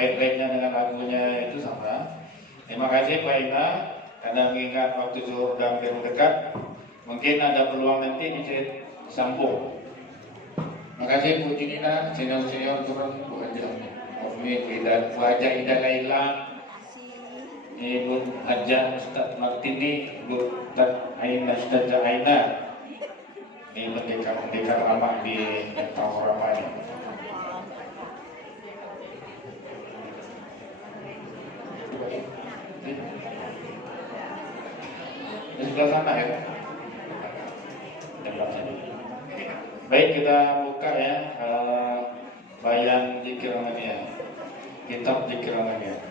airline-nya dengan lagunya itu sama. Terima kasih Pak Ina, karena mengingat waktu zuhur sudah hampir mendekat, mungkin ada peluang nanti bisa sambung. Terima kasih Bu Jinina, senior-senior turun Bu Haja, Bu Haja Ida Laila, Ibu Haja Ustaz Martini, Bu Aina Ustazah Aina, ini pendekar lama di Tawrama ini. Di sebelah sana ya. Baik, kita buka ya bayan Dzikir Ramadhania, kitab Dzikir Ramadhania.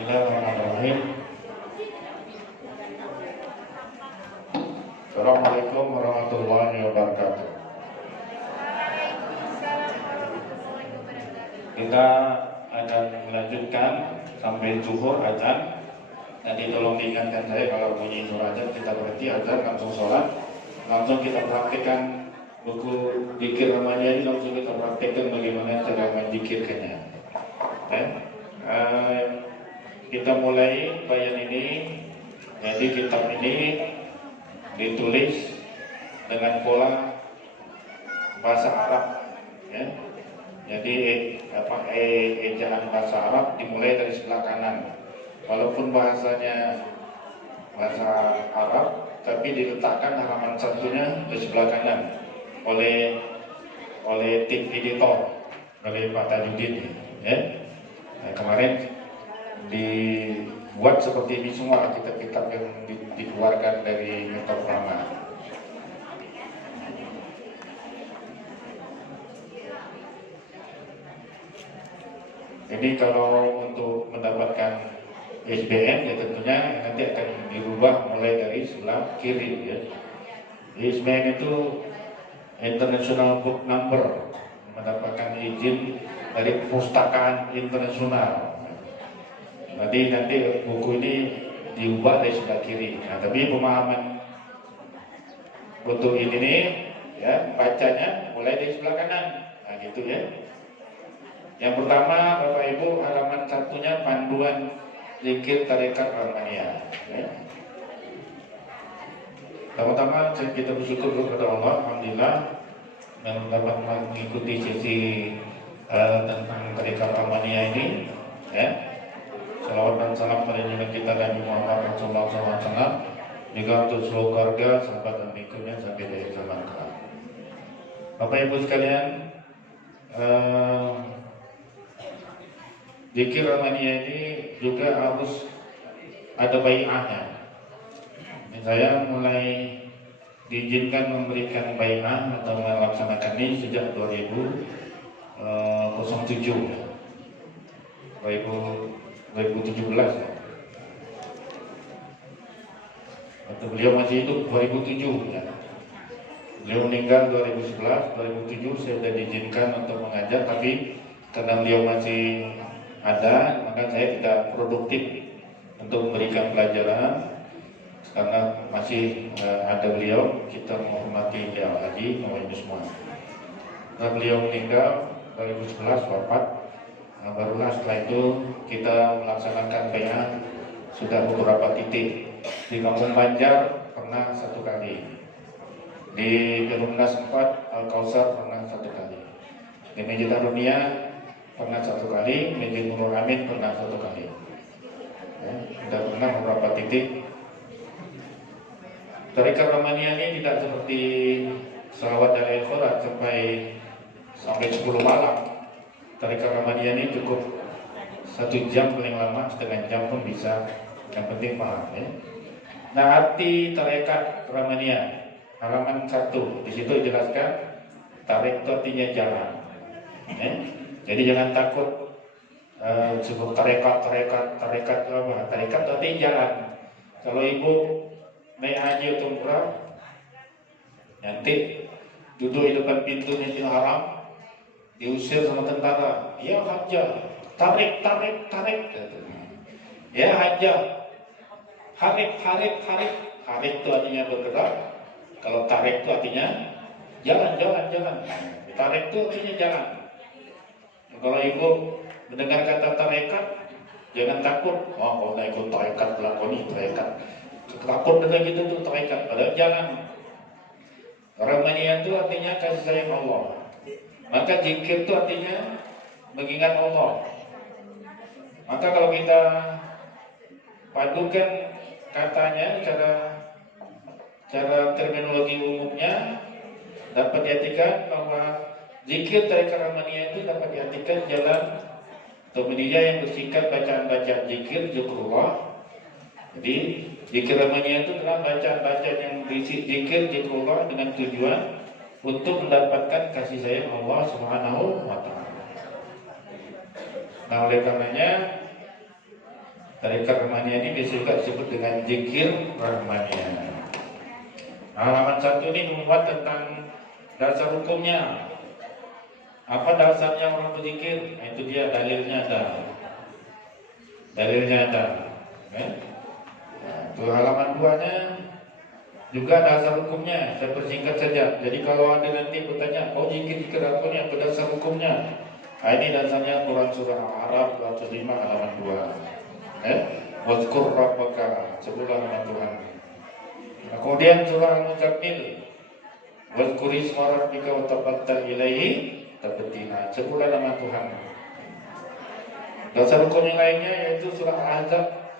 Bismillahirrahmanirrahim. Assalamualaikum warahmatullahi wabarakatuh. Kita akan melanjutkan sampai zuhur azan. Nanti tolong diingatkan saya kalau bunyi suara azan kita berhenti azan langsung sholat, langsung kita praktekkan buku Dzikir Ramadhania ini, langsung kita praktekkan bagaimana cara mendzikirkannya. Kita mulai bayan ini. Jadi kitab ini ditulis dengan pola bahasa Arab, ya. Jadi ejaan bahasa Arab dimulai dari sebelah kanan. Walaupun bahasanya bahasa Arab, tapi diletakkan halaman satunya di sebelah kanan oleh tim editor, oleh Pak Tajudin, ya. Nah, kemarin dibuat seperti ini semua kitab-kitab yang dikeluarkan dari Metode Rama. Jadi kalau untuk mendapatkan ISBN ya tentunya nanti akan dirubah mulai dari sebelah kiri, ya. ISBN itu International Book Number, mendapatkan izin dari Perpustakaan Internasional. Nanti buku ini diubah dari sebelah kiri. Nah, tapi pemahaman untuk ini nih, ya, bacanya mulai dari sebelah kanan. Nah, gitu ya. Yang pertama, Bapak Ibu, halaman satunya panduan Dzikir Tarekat Ramadhania. Ya. Pertama-tama kita bersyukur kepada Allah, alhamdulillah, yang dapat mengikuti sesi tentang Tarekat Ramadhania ini, ya. Salawat dan salam pada junjungan kita Nabi Muhammad SAW, juga untuk seluruh keluarga, sahabat dan pengikutnya sampai dari zaman kelak. Bapak Ibu sekalian, Dzikir Ramadhania ini juga harus ada bai'ahnya. Saya mulai diizinkan memberikan bai'ah atau melaksanakan ini sejak 2017 ya. Waktu beliau masih hidup 2007 ya. Beliau meninggal 2011, 2007 saya sudah diizinkan untuk mengajar, tapi karena beliau masih ada, maka saya tidak produktif untuk memberikan pelajaran. Karena masih ada beliau, kita menghormati beliau lagi, ini semua. Karena beliau meninggal 2011 wafat. Nah, barulah setelah itu kita melaksanakan bai'ah sudah beberapa titik. Di Kampung Banjar pernah 1 kali, di Perumnas 4 Al-Kausar pernah 1 kali, di Masjid Arumia pernah 1 kali, Masjid Nurul Amin pernah 1 kali, ya, sudah pernah beberapa titik. Tarekat Ramadhania ini tidak seperti salawat dan al-Quran sampai 10 malam. Tarekat Ramadhania ini cukup 1 jam paling lama, setengah jam pun bisa, yang penting paham, ya. Nah, arti tarekat Ramadhania halaman 1, di situ dijelaskan tarekat itu artinya jalan, ya. Jadi jangan takut Sebut tarekat apa? Tarekat tapi jalan. Kalau ibu naik haji atau umrah, nanti duduk di depan pintu Masjidil Haram, diusir sama tentara. Ya hajjah, tarik. Ya hajjah, harik. Harik itu artinya bergerak. Kalau tarik itu artinya jalan. Tarik itu artinya jalan. Kalau ibu mendengar kata tarekat, jangan takut. Oh, kalau nak ikut tarekat belakoni tarekat. Takut dengan gitu tuh tarekat. Padahal jangan. Rahmaniyah itu artinya kasih sayang Allah. Maka zikir itu artinya mengingat Allah. Maka kalau kita padukan katanya cara terminologi umumnya, dapat diartikan bahwa zikir tarekat Rahmaniyah itu dapat diartikan jalan atau media yang bersikat bacaan-bacaan zikir zikrullah. Jadi zikir Rahmaniyah itu adalah bacaan-bacaan yang berisi zikir zikrullah dengan tujuan untuk mendapatkan kasih sayang Allah Subhanahu wa taala. Nah, oleh karenanya tarekat Rahmaniyah ini biasa juga disebut dengan zikir Rahmaniyah. Halaman 1 ini memuat tentang dasar hukumnya. Apa dasarnya orang berzikir? Nah, itu dia dalilnya ada. Itu halaman 2-nya juga dasar hukumnya. Saya persingkat saja. Jadi kalau ada nanti bertanya, kau zikir apa nih? Apa dasar hukumnya? Nah, ini dasarnya Quran surah Al-A'raf 205 halaman 2. Wazkur rabbaka, sebutlah nama Tuhan. Nah, kemudian surah Al-Muzammil, wazkur isma rabbika wa tabattal ilaihi tabtila, sebutlah nama Tuhan. Dasar hukum yang lainnya yaitu surah Al-Ahzab,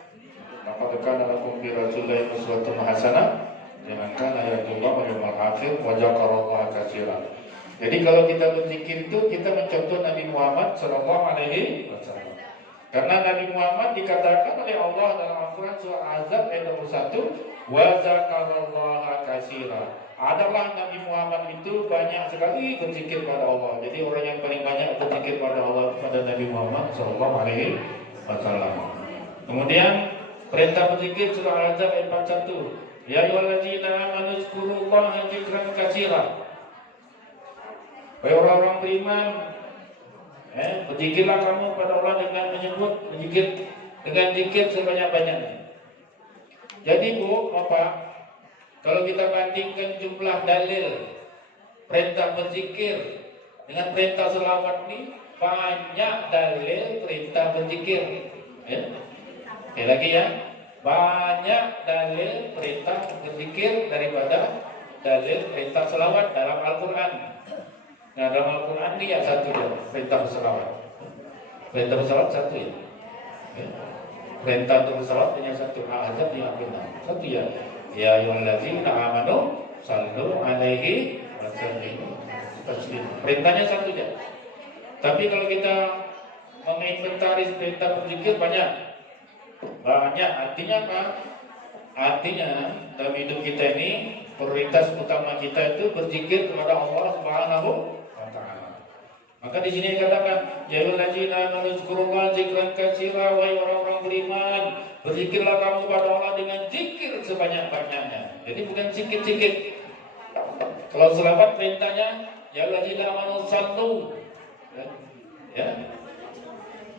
laqad kana lakum fi rasulillahi uswatun hasanah liman kana yarjullaha wal yawmal akhir wa dzakarallaha katsiran. Jadi kalau kita berzikir itu kita mencontoh Nabi Muhammad sallallahu alaihi wasallam. Karena Nabi Muhammad dikatakan oleh Allah dalam Al-Quran surah Al-Ahzab ayat 21, wa dzakarallaha katsiran. Adalah Nabi Muhammad itu banyak sekali berzikir pada Allah. Jadi orang yang paling banyak berzikir pada Allah pada Nabi Muhammad sallallahu alaihi wasallam. Kemudian perintah berzikir surah Al-Ahzab ayat 41. Ya ayyuhallazina amanu dzkurullaha dzikran katsiran. Wahai orang-orang beriman, berzikirlah kamu pada Allah dengan berzikir dengan zikir sebanyak-banyaknya. Jadi Bu, Bapak, kalau kita bandingkan jumlah dalil perintah berzikir dengan perintah selawat ini, banyak dalil perintah berzikir. Sekali lagi ya, banyak dalil perintah berzikir daripada dalil perintah selawat dalam Al-Quran. Nah, dalam Al-Quran ini ya satu ya, perintah berselawat. Perintah berselawat satu ya. Perintah untuk berselawat hanya satu. Al-Ahzab 56. Satu ya. Ya ayyuhallazina amanu sallu alaihi wa sallimu taslima. Perintahnya satu ya. Tapi kalau kita menginventaris perintah berzikir banyak. Artinya apa? Artinya dalam hidup kita ini prioritas utama kita itu berzikir kepada Allah Subhanahu wa taala. Maka di sini dikatakan, ya ayyuhallazina amanu dzkurullaha dzikran katsira, wahai orang-orang beriman, berzikirlah kamu kepada Allah dengan zikir sebanyak-banyaknya. Jadi bukan sikit-sikit. Kalau selawat perintahnya, ya ayyuhallazina amanu sallu. Ya.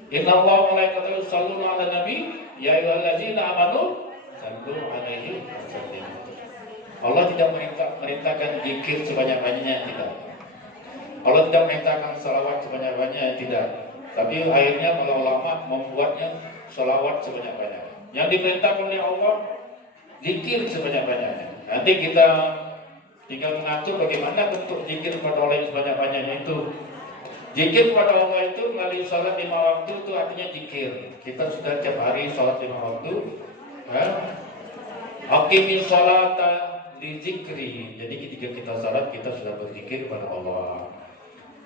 Innallaha wa malaikatahu yusholluna 'alan nabi, ya ayyuhallazina amanu sallu 'alaihi wa sallimu. Allah tidak merintahkan zikir sebanyak-banyaknya, tidak. Allah tidak merintahkan salawat sebanyak-banyaknya, tidak. Tapi akhirnya para ulama membuatnya salawat sebanyak-banyaknya. Yang diperintahkan oleh Allah, zikir sebanyak-banyaknya. Nanti kita tinggal mengatur bagaimana bentuk zikir kepada Allah yang sebanyak-banyaknya itu. Zikir kepada Allah itu melalui salat 5 waktu itu artinya zikir. Kita sudah tiap hari salat 5 waktu. Aqimi sholata li zikri. Jadi ketika kita salat kita sudah berzikir kepada Allah.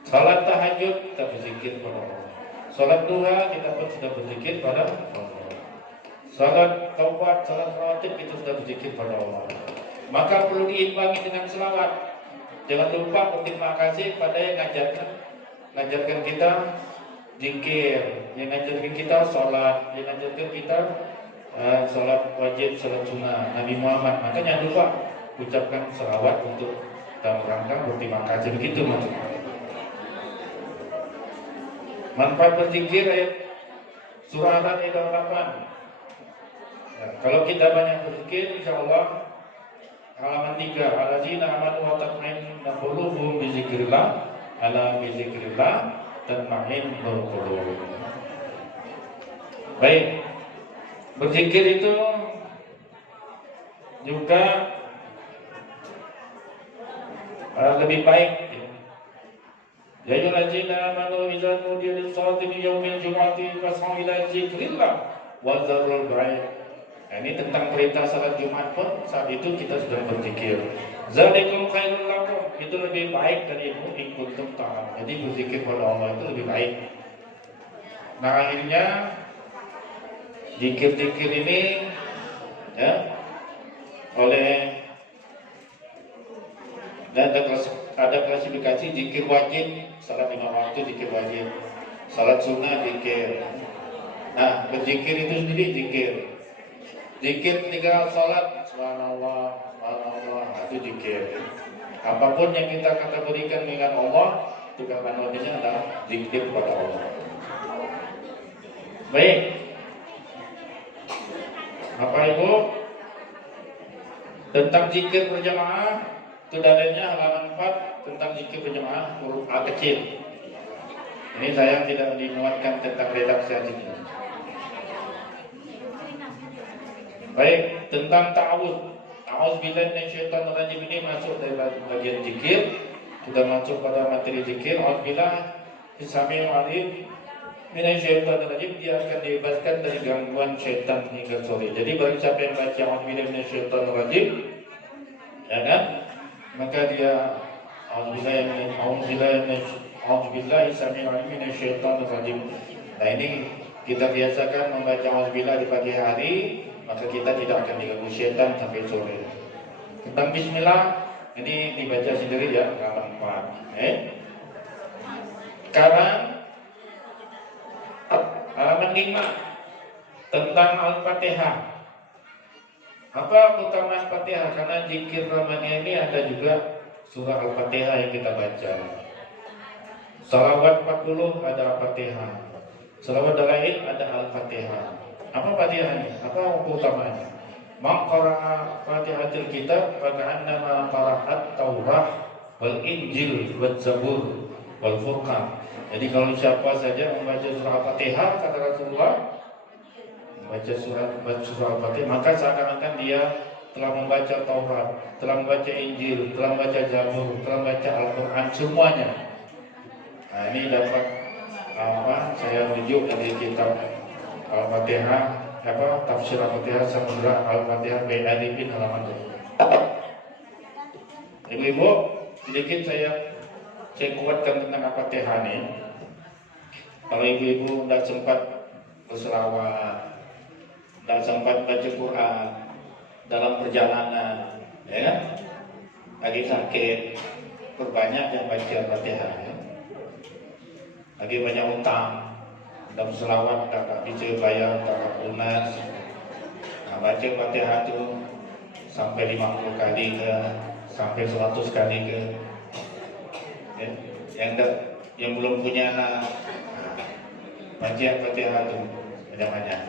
Salat tahajud kita berzikir kepada Allah. Salat duha kita pun sudah berzikir kepada Allah. Salat taubat, salat rawatib kita sudah berzikir kepada Allah. Maka perlu diimbangi dengan selawat. Jangan lupa berterima kasih pada yang ngajarkan kita zikir. yang ngajarkan kita sholat, yang ngajarkan kita sholat wajib, sholat sunnah Nabi Muhammad. Makanya lupa ucapkan selawat untuk dalam rangka berterima kasih, begitu maksudnya. Manfaat berzikir ayat surah ayat 8. Nah, kalau kita banyak berzikir, insya Allah halaman 3, allazina amanu wa tatma'innu qulubuhum bi dzikrillah, ala bi dzikrillah tatma'innul qulub. Baik, berzikir itu juga lebih baik. Ya ayyuhallazina amanu idza nudiya lis-salati min yaumil jumu'ati fas'au ila dzikrillah wa dzarul bai'. Nah, ini tentang perintah salat Jumat pun saat itu kita sudah berzikir. Zalikum khairul lakum, itu lebih baik dari in kuntum ta'lamun. Jadi berzikir pada Allah itu lebih baik. Nah, akhirnya zikir-zikir ini ya oleh dan ada klasifikasi zikir wajib, salat 5 waktu zikir wajib, salat sunnah zikir. Nah, berzikir itu sendiri zikir. Zikir ketika salat, subhanallah, subhanallah, itu zikir. Apapun yang kita kategorikan dengan Allah, itu kategorinya adalah zikir kepada Allah. Baik, Bapak Ibu, tentang zikir berjamaah, itu dalilnya halaman 4 tentang zikir berjamaah huruf A kecil. Ini saya tidak dimuatkan tentang redaksi ini. Baik, tentang ta'awudz. A'udzubillahi minasyaitonir rajim ini masuk dari bagian zikir, sudah masuk pada materi zikir. A'udzubillahi bismillahil alim minasyaitonir rajim, dia akan dibebaskan dari gangguan syaitan hingga sore. Jadi bagi siapa yang baca a'udzubillahi minasyaitonir rajim, ya kan? Maka dia a'udzubillahi bismillahil alim minasyaitonir rajim. Nah, ini kita biasakan membaca a'udzubillah di pagi hari, maka kita tidak akan diganggu syaitan sampai sore. Tentang bismillah ini dibaca sendiri ya, halaman 4. Sekarang halaman 5 tentang Al-Fatihah. Apa keutamaan Fatihah? Karena zikir namanya ini ada juga surah Al-Fatihah yang kita baca. Salawat 40 ada Al-Fatihah. Salawat dalail ada Al-Fatihah. Apa Fatihahnya? Apa utamanya? Man qara'a Fatihatul Kitab faka'annama qara'at Taurah wal Injil wal Zabur wal Furqan. Jadi kalau siapa saja membaca surah Al-Fatihah, kata Rasulullah, membaca surah Al-Fatihah, maka seakan-akan dia telah membaca Taurat, telah membaca Injil, telah membaca Zabur, telah membaca Al-Quran, semuanya. Nah, ini dapat saya rujuk dari kitab Al-Fatihah, tafsir Al-Fatihah Samudra Al-Fatihah Al-Arifin halaman 2. Ibu-ibu, sedikit saya kuatkan tentang Al-Fatihah ini. Kalau ibu-ibu tidak sempat berselawat, tidak sempat baca Quran dalam perjalanan, ya kan? Lagi sakit, perbanyak yang baca Al-Fatihah, ya. Lagi banyak utang, dalam selawat tak bisa bayar, tak lunas. Nah, baca Fatihah itu sampai 50 kali ke, sampai 100 kali ke. Ya, yang belum punya anak, baca Fatihah itu banyak-banyak.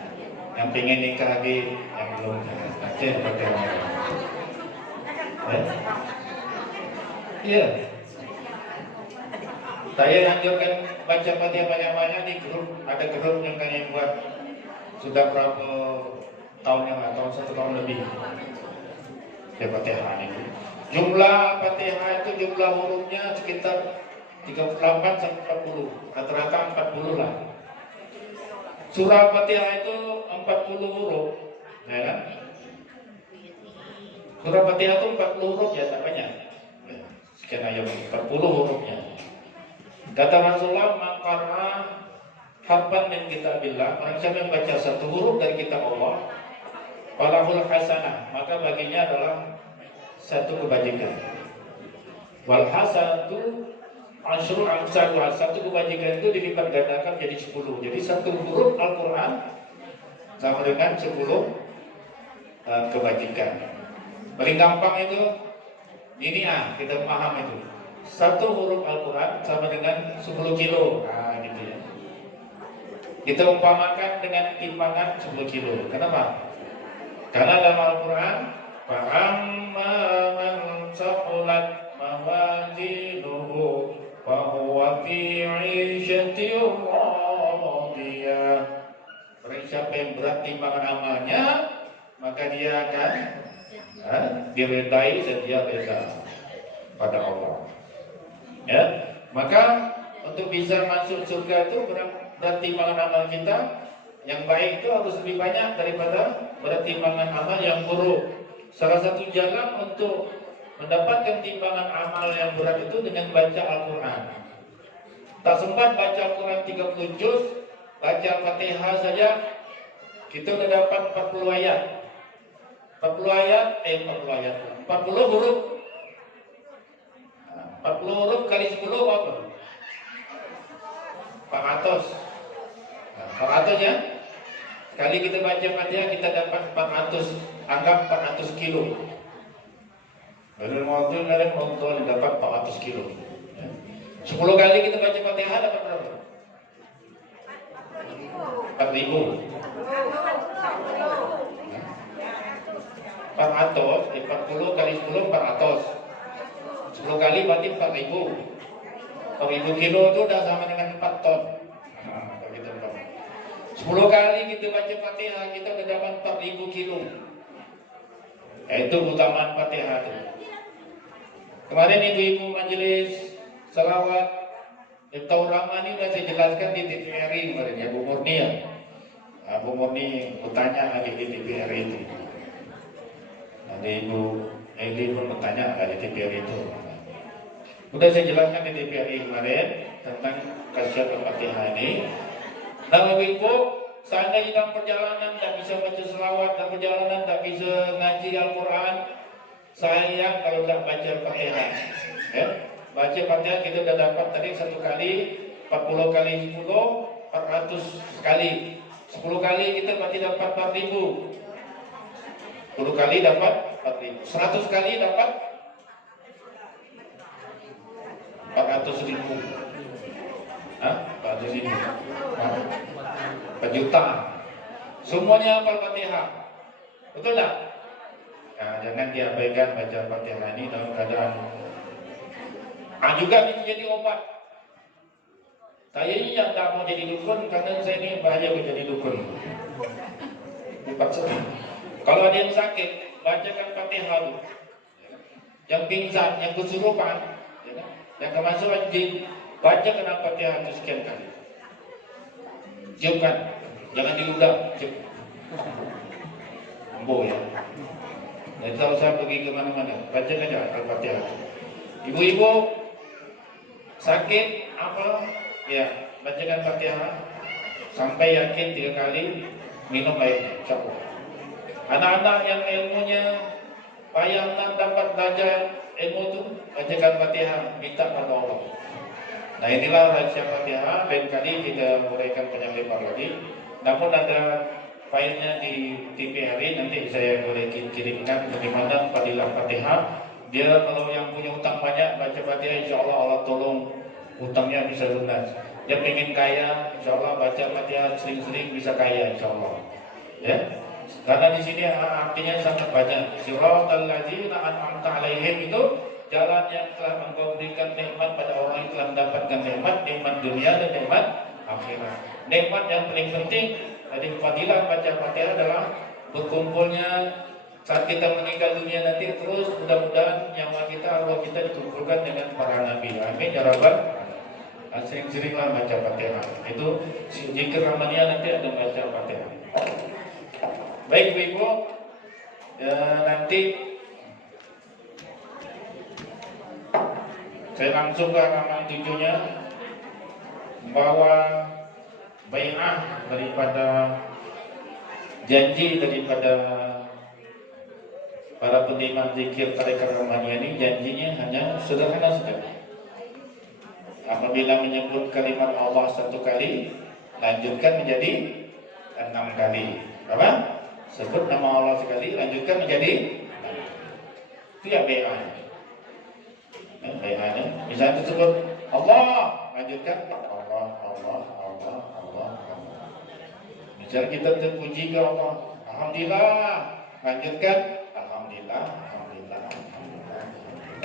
Yang pengen nikah lagi, yang belum, baca Fatihah. Iya. Saya anjurkan baca Fatihah banyak-banyak di grup. Ada grup yang kalian buat sudah berapa tahun yang lalu, tahun 1 tahun lebih. Ya Fatihah ini. Jumlah Fatihah itu jumlah hurufnya sekitar 38 sampai 40. Rata-rata 40 lah. Surah Fatihah itu 40 huruf, ya kan? Surah Fatihah itu 40 huruf ya, tak banyak. Sekian ayat 40 hurufnya. Kata Rasulullah, maqara harfan min kitabillah, orang siapa yang baca satu huruf dari kitab Allah, falahul hasanah, maka baginya adalah satu kebajikan. Wal hasanatu Asyrul amsaluha, satu kebajikan itu dilipat gandakan jadi 10. Jadi satu huruf Al-Quran sama dengan 10 kebajikan. Paling gampang itu ini kita paham itu. Satu huruf Al-Quran sama dengan 10 kilo. Nah, gitu ya. Kita umpamakan dengan timbangan 10 kilo. Kenapa? Karena dalam Al-Quran, fa'amma man saqulat mawazinuhu fahuwa fi 'ishatin radiyah. Barang siapa yang berat timbangan amalnya, maka dia akan diredai dan dia reda pada Allah. Ya, maka untuk bisa masuk surga itu berat timbangan amal kita yang baik itu harus lebih banyak daripada berat timbangan amal yang buruk. Salah satu jalan untuk mendapatkan timbangan amal yang berat itu dengan baca Al-Quran. Tak sempat baca Al-Quran 30 juz, baca Fatihah saja kita sudah dapat 40 ayat. 40 huruf. 40 huruf kali 10 apa? 400. 400 ya. Sekali kita baca Fatihah kita dapat 400, anggap 400 kilo. Dalam waktu dapat 400 kilo. 10 kali kita baca Fatihah dapat berapa? 4.000. 400, 40 kali 10 400. 10 kali berarti 4.000. 4.000 kilo itu udah sama dengan 4 ton. Nah, kalau kita 10 kali kita baca Fatihah kita udah dapat 4.000 kilo. Itu keutamaan Fatihah itu. Kemarin ibu-ibu majelis salawat Ibtaul Rahman ini sudah saya jelaskan di TVRI kemarin ya, Bu Murni ya. Bu Murni bertanya di TVRI itu. Ada Ibu Eli pun bertanya di TVRI itu. Sudah saya jelaskan di TVRI kemarin tentang khasiat Al-Fatihah ini. Nah, ibu, seandainya dalam perjalanan tak bisa baca selawat, dalam perjalanan tak bisa ngaji Al-Quran, sayang kalau tak baca Fatihah. Ya? Baca Fatihah kita sudah dapat tadi 1 kali, 40 kali 10, 400 kali. 10 kali kita berarti dapat 4.000. 10 kali dapat 4.000. 100 kali dapat 400.000. 400.000. 4 juta. Semuanya hafal Fatihah. Betul tak? Nah, jangan diabaikan baca Fatihah ini dalam keadaan. Juga bisa jadi obat. Saya ini yang tak mau jadi dukun karena saya ini bahaya menjadi dukun. Kalau ada yang sakit, bacakan Fatihah dulu. Yang pingsan, yang kesurupan, yang kemasukan jin, bacakan Fatihah itu sekian kali. Ciumkan, jangan diludah, cium. Ambo ya. Dan tak usah pergi ke mana-mana, bacakan aja Al-Fatihah. Ibu-ibu sakit apa? Ya, bacakan Fatihah sampai yakin 3 kali, minum air, campur. Anak-anak yang ilmunya payah dapat belajar ilmu itu, bacakan Fatihah, minta pada Allah. Nah, inilah rahasia Fatihah. Lain kali kita uraikan panjang lebar lagi. Namun ada filenya di TVRI, nanti saya boleh kirimkan bagaimana fadilah Fatihah. Dia kalau yang punya utang banyak baca Fatihah, insya Allah Allah tolong utangnya bisa lunas. Dia pengen kaya, insya Allah baca Fatihah sering-sering bisa kaya, insya Allah. Ya, karena di sini artinya sangat banyak. Siratal ladzina an'amta 'alaihim itu jalan yang telah engkau berikan nikmat pada orang yang telah mendapatkan nikmat dunia dan nikmat akhirat. Nikmat yang paling penting dari fadilah baca Fatihah adalah berkumpulnya saat kita meninggal dunia nanti, terus mudah-mudahan nyawa kita, arwah kita dikumpulkan dengan para nabi. Amin ya rabbal. Sering-seringlah baca Fatihah. Itu zikir amalnya nanti ada baca Fatihah. Baik Ibu, nanti saya langsung ke halaman 7-nya, bahwa bai'ah daripada janji daripada para penerima zikir tarekat Rahmaniyah ini, janjinya hanya sederhana saja. Apabila menyebut kalimat Allah satu kali, lanjutkan menjadi 6 kali. Apa? Sebut nama Allah sekali, lanjutkan menjadi 6. Itu ya BA. BA. Misalnya disebut Allah, lanjutkan Allah, Allah, Allah, Allah, Allah. Misalnya kita terpuji ke Allah, Alhamdulillah, lanjutkan Alhamdulillah, Alhamdulillah, Alhamdulillah, Alhamdulillah,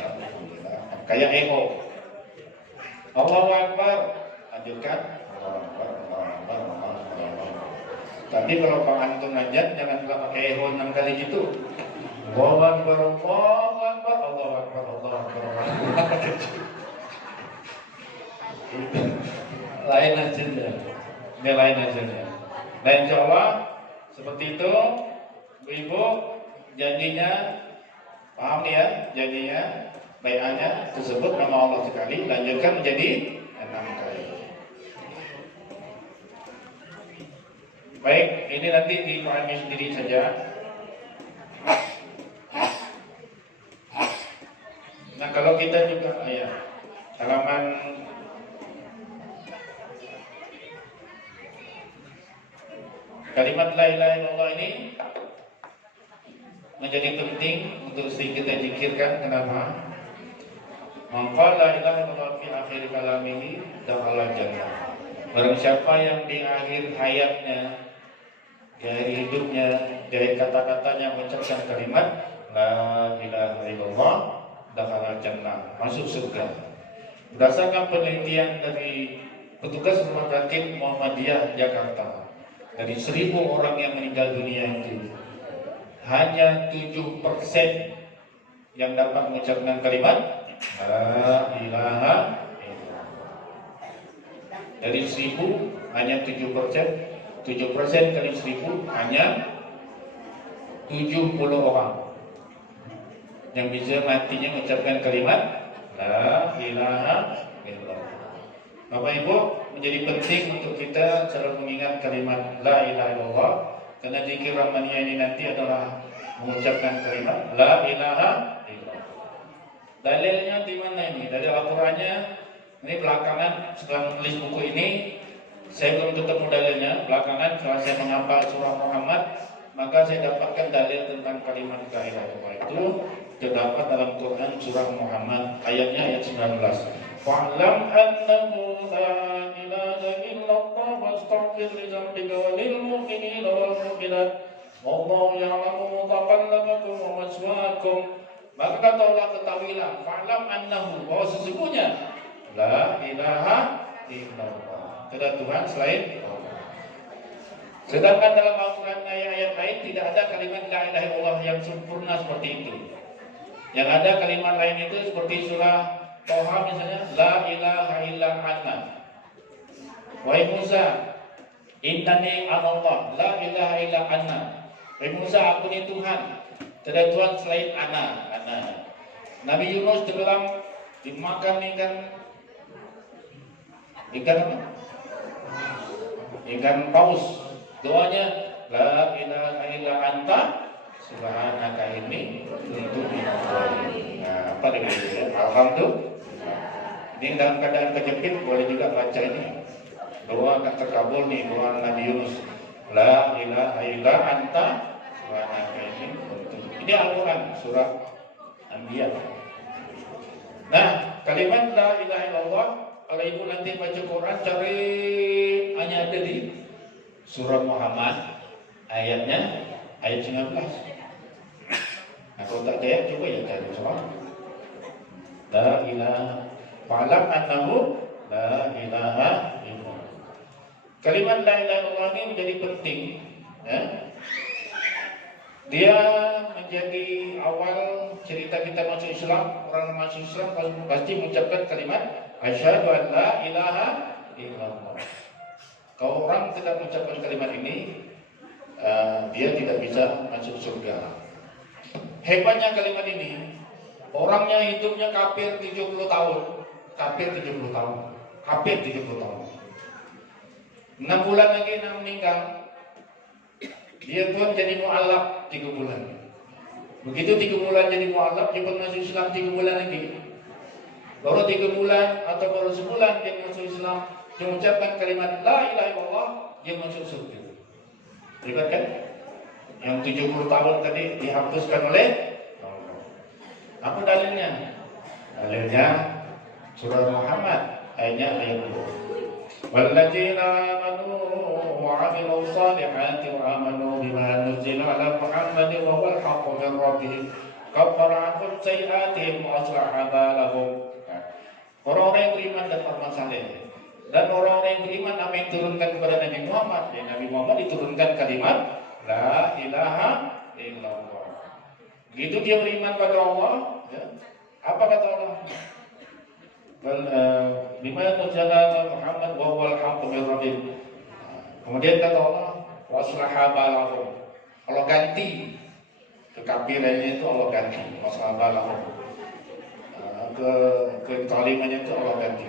Alhamdulillah. Kayak echo. Allahu Akbar, lanjutkan Allahu Akbar, Allahu Akbar, Allahu Akbar. Tapi kalau Pak Antum najat jangan pakai echo 6 kali gitu. Allahu Akbar, Allahu Akbar, Allahu Akbar, Allahu Akbar. Lain aja ya. Ini lain aja ya. Nah insya Allah seperti itu, Ibu janjinya paham nih ya, janjinya bayannya tersebut nama Allah sekali, lanjutkan menjadi 6 kali. Baik, ini nanti dipahami sendiri saja. Nah kalau kita juga ya halaman kalimat la ilaha illallah ini menjadi penting untuk kita zikirkan. Kenapa? Maka la ilaha illallah fi akhir kalamihi dakhala jannah. Barang siapa yang di akhir hayatnya, di akhir hidupnya, dari kata-katanya mengucapkan kalimat la ilaha illallah dakhala jannah, masuk surga. Berdasarkan penelitian dari petugas rumah sakit Muhammadiyah Jakarta, dari 1.000 orang yang meninggal dunia itu hanya 7% yang dapat mengucapkan kalimat la ilaha illallah. Dari 1.000 hanya 7%, 7% kali 1.000 hanya 70 orang yang bisa matinya mengucapkan kalimat la ilaha illallah. Bapak Ibu, menjadi penting untuk kita selalu mengingat kalimat la ilaha illallah, karena zikir Rahmaniyah ini nanti adalah mengucapkan kalimat la ilaha illallah. Dalilnya di mana ini? Dari Al-Qur'annya. Ini belakangan setelah menulis buku ini saya belum ketemu dalilnya. Belakangan setelah saya menghafal surah Muhammad, maka saya dapatkan dalil tentang kalimat la ilaha illallah itu terdapat dalam Quran surah Muhammad ayatnya ayat 19. Fa'lam annahu la ilaha illallah wastaghfir li dzambika wa lil mu'minina wal mu'minat wallahu ya'lamu mutaqallabakum wa maswaakum. Maka kata Allah, ketahuilah, fa'lam annahu, bahwa sesungguhnya la ilaha illallah, tidak Tuhan selain Allah. Sedangkan dalam Al-Quran ayat-ayat lain tidak ada kalimat la ilaha illallah yang sempurna seperti itu. Yang ada kalimat lain itu seperti surah Toha misalnya, la ilaha illa anna. Wahai Musa, innani anallah, la ilaha illa anna. Wahai Musa, aku ini Tuhan, tidak Tuhan selain ana. Nabi Yunus tenggelam dimakan ikan apa? Ikan paus. Doanya la ilaha illa anta subhanaka inni kuntu minadh dhalimin. Nah, apa dengan itu ya? Alhamdulillah. Ini dalam keadaan kejepit boleh juga baca ini. Doa akan terkabul nih, doa Nabi Yunus. La ilaha illa anta subhanaka inni kuntu. Ini Al-Quran surah Anbiya. Nah, kalimat la ilaha illallah, kalau ibu nanti baca Quran cari hanya ada di surah Muhammad ayatnya ayat 19. Nah, kalau tak jaya coba ya cari surah la ilaha fa'lam annahu la ilaha illallah. Kalimat la ilaha illallah ini menjadi penting ya. Dia menjadi awal cerita kita masuk Islam. Orang masuk Islam pasti mengucapkan kalimat asyhadu an la ilaha illallah. Kalau orang tidak mengucapkan kalimat ini, dia tidak bisa masuk surga. Hebatnya kalimat ini, orangnya hidupnya kafir 70 tahun. Kafir 70 tahun. Kafir 70 tahun. 6 bulan lagi meninggal. Dia pun jadi mu'alaf 3 bulan. Begitu 3 bulan jadi mu'alaf, dia pun masuk Islam 3 bulan lagi. baru 3 bulan atau baru sebulan dia masuk Islam, dia mengucapkan kalimat la ilaha illallah, dia masuk surga. Lihat kan? Yang 70 tahun tadi dihapuskan oleh Allah. Apa dalilnya? Dalilnya surah Muhammad ayat 2. Walladzina amanu wa 'amilus salihati wa amanu bima nuzila 'ala Muhammadin wa huwal haqqu min rabbihim kaffara 'anhum sayyi'atihim wa aslaha balahum. Orang-orang yang beriman dan beramal saleh, dan orang-orang yang beriman apa yang diturunkan kepada Nabi Muhammad, ya, Nabi Muhammad diturunkan kalimat la ilaha illallah. Begitu dia beriman pada Allah, ya, apa kata Allah? Bima nuzila Muhammad wa huwal haqqu min rabbih. Kemudian kata Allah, waslaha balahum. Allah ganti kekafirannya itu, Allah ganti waslaha balahum. Ke kalimatnya itu Allah ganti.